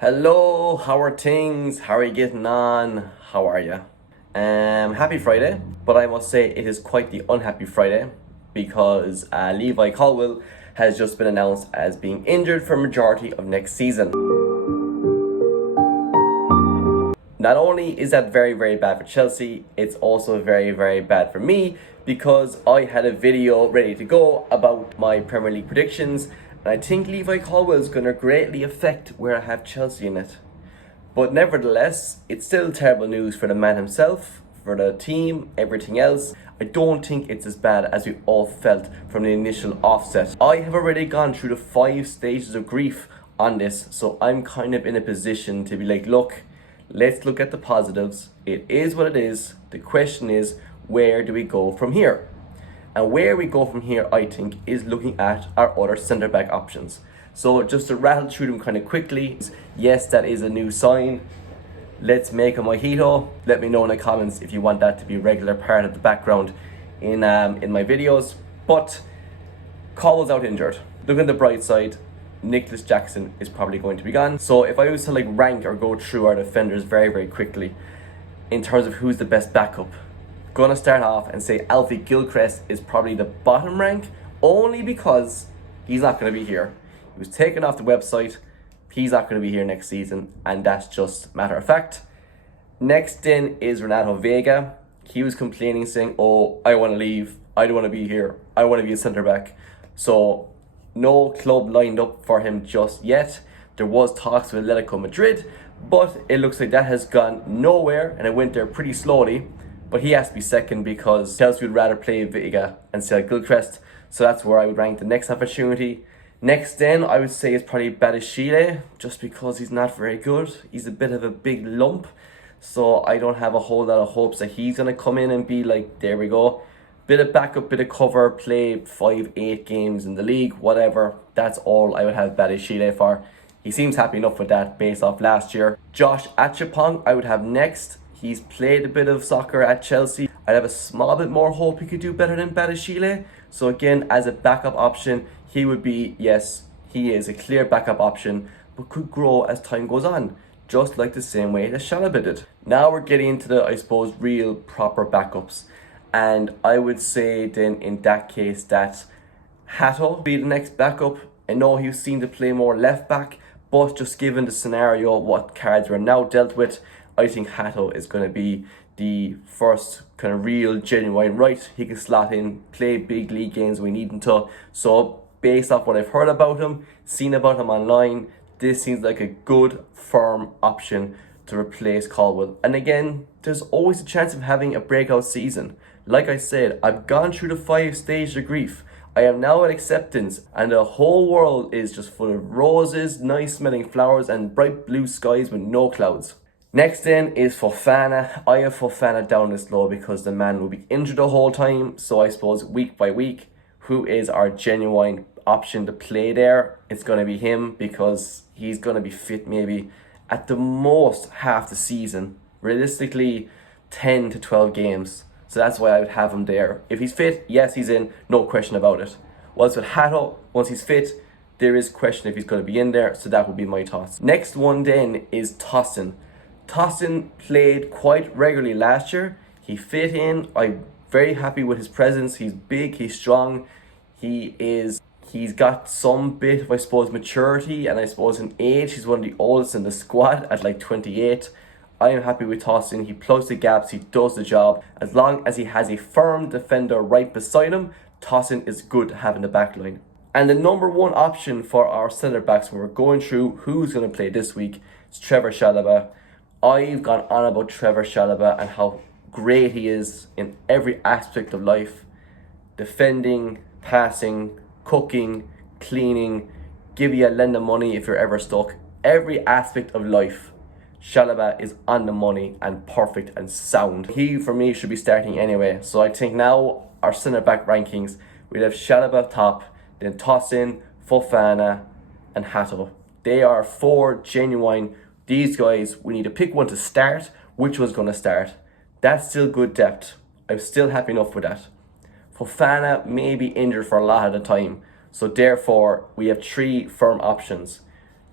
Hello, how are things? How are you getting on? How are you? Happy Friday, but I must say it is quite the unhappy Friday because Levi Colwill has just been announced as being injured for majority of next season. Not only is that very, very bad for Chelsea, it's also very, very bad for me because I had a video ready to go about my Premier League predictions, and I think Levi Colwill is going to greatly affect where I have Chelsea in it. But nevertheless, it's still terrible news for the man himself, for the team, everything else. I don't think it's as bad as we all felt from the initial offset. I have already gone through the 5 stages of grief on this, so I'm kind of in a position to be like, look, let's look at the positives. It is what it is. The question is, where do we go from here? And where we go from here, I think, is looking at our other centre-back options. So just to rattle through them kind of quickly, yes, that is a new sign. Let's make a mojito. Let me know in the comments if you want that to be a regular part of the background in my videos. But Colwill's out injured. Look at the bright side. Nicholas Jackson is probably going to be gone. So if I was to rank or go through our defenders very, very quickly in terms of who's the best backup, gonna start off and say Alfie Gilchrist is probably the bottom rank, only because he's not gonna be here. He was taken off the website. He's not gonna be here next season, and that's just matter of fact. Next in is Renato Vega. He was complaining, saying, "Oh, I want to leave. I don't want to be here. I want to be a centre back." So no club lined up for him just yet. There was talks with Atletico Madrid, but it looks like that has gone nowhere, and it went there pretty slowly. But he has to be second because Chelsea would rather play Vega and sell Gilchrist. So that's where I would rank the next opportunity. Next then, I would say is probably Badashile, just because he's not very good. He's a bit of a big lump. So I don't have a whole lot of hopes that he's going to come in and be like, there we go. Bit of backup, bit of cover, play 5-8 games in the league, whatever. That's all I would have Badashile for. He seems happy enough with that based off last year. Josh Achapong, I would have next. He's played a bit of soccer at Chelsea. I'd have a small bit more hope he could do better than Badashile. So again, as a backup option, he would be, yes, he is a clear backup option, but could grow as time goes on, just like the same way that Chalobah did. Now we're getting into the, I suppose, real proper backups. And I would say then in that case that Hato be the next backup. I know he seemed to play more left back, but just given the scenario, what cards were now dealt with, I think Hato is going to be the first kind of real, genuine right. He can slot in, play big league games we need him to. So based off what I've heard about him, seen about him online, this seems like a good, firm option to replace Colwill. And again, there's always a chance of having a breakout season. Like I said, I've gone through the 5 stages of grief. I am now at acceptance, and the whole world is just full of roses, nice smelling flowers, and bright blue skies with no clouds. Next in is Fofana. I have Fofana down this low because the man will be injured the whole time. So I suppose week by week, who is our genuine option to play there? It's going to be him because he's going to be fit maybe at the most half the season. Realistically, 10 to 12 games. So that's why I would have him there. If he's fit, yes, he's in, no question about it. Whilst with Hato, once he's fit, there is question if he's going to be in there. So that would be my thoughts. Next one then is Tosin. Tosin played quite regularly last year. He fit in. I'm very happy with his presence. He's big, he's strong. He's got some bit of, I suppose, maturity, and I suppose in age, he's one of the oldest in the squad at 28. I am happy with Tosin. He plugs the gaps, he does the job. As long as he has a firm defender right beside him, Tosin is good to have in the back line. And the number one option for our centre backs when we're going through who's going to play this week is Trevor Chalobah. I've gone on about Trevor Chalobah and how great he is in every aspect of life. Defending, passing, cooking, cleaning, give you a lend of money if you're ever stuck. Every aspect of life, Chalobah is on the money and perfect and sound. He, for me, should be starting anyway. So I think now our centre-back rankings, we'd have Chalobah top, then Tosin, Fofana, and Hato. They are 4 genuine. These guys, we need to pick one to start. Which one's going to start? That's still good depth. I'm still happy enough with that. Fofana may be injured for a lot of the time. So therefore, we have 3 firm options.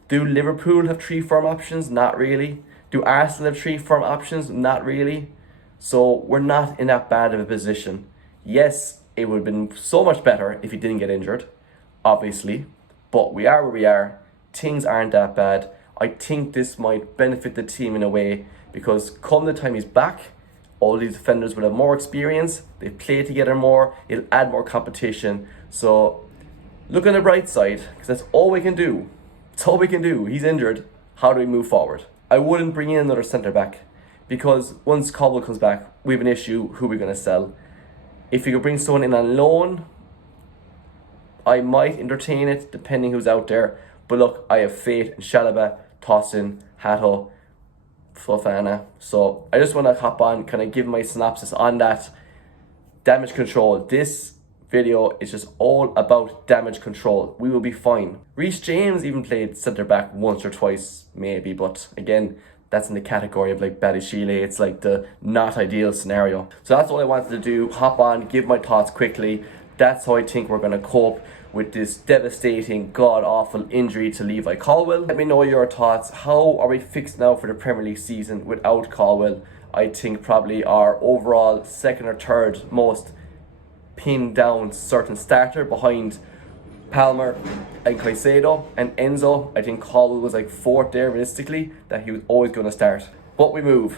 Do Liverpool have 3 firm options? Not really. Do Arsenal have 3 firm options? Not really. So we're not in that bad of a position. Yes, it would have been so much better if he didn't get injured, obviously. But we are where we are. Things aren't that bad. I think this might benefit the team in a way because come the time he's back, all these defenders will have more experience. They play together more. It'll add more competition. So look on the bright side because that's all we can do. That's all we can do. He's injured. How do we move forward? I wouldn't bring in another centre back because once Colwill comes back, we have an issue. Who are we going to sell? If you could bring someone in on loan, I might entertain it depending who's out there. But look, I have faith in Chalobah, Tosin, Hato, Fofana. So I just want to hop on, kind of give my synopsis on that. Damage control. This video is just all about damage control. We will be fine. Reece James even played centre back once or twice, maybe, but again, that's in the category of like Badishile. It's like the not ideal scenario. So that's all I wanted to do. Hop on, give my thoughts quickly. That's how I think we're going to cope with this devastating, god-awful injury to Levi Colwill. Let me know your thoughts. How are we fixed now for the Premier League season without Colwill? I think probably our overall second or third most pinned down certain starter behind Palmer and Caicedo and Enzo. I think Colwill was like 4th there realistically, that he was always going to start. But we move.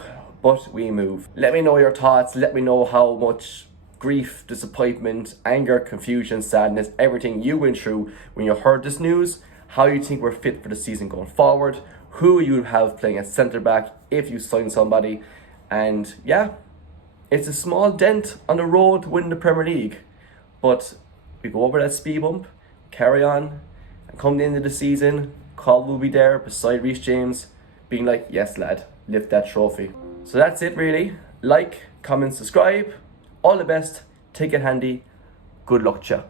Let me know your thoughts. Let me know how much grief, disappointment, anger, confusion, sadness, everything you went through when you heard this news, how you think we're fit for the season going forward, who you have playing at centre back if you sign somebody, and yeah, it's a small dent on the road to win the Premier League, but we go over that speed bump, carry on, and come the end of the season, Colwill will be there beside Reece James, being like, yes lad, lift that trophy. So that's it really. Like, comment, subscribe. All the best. Take it handy. Good luck to you.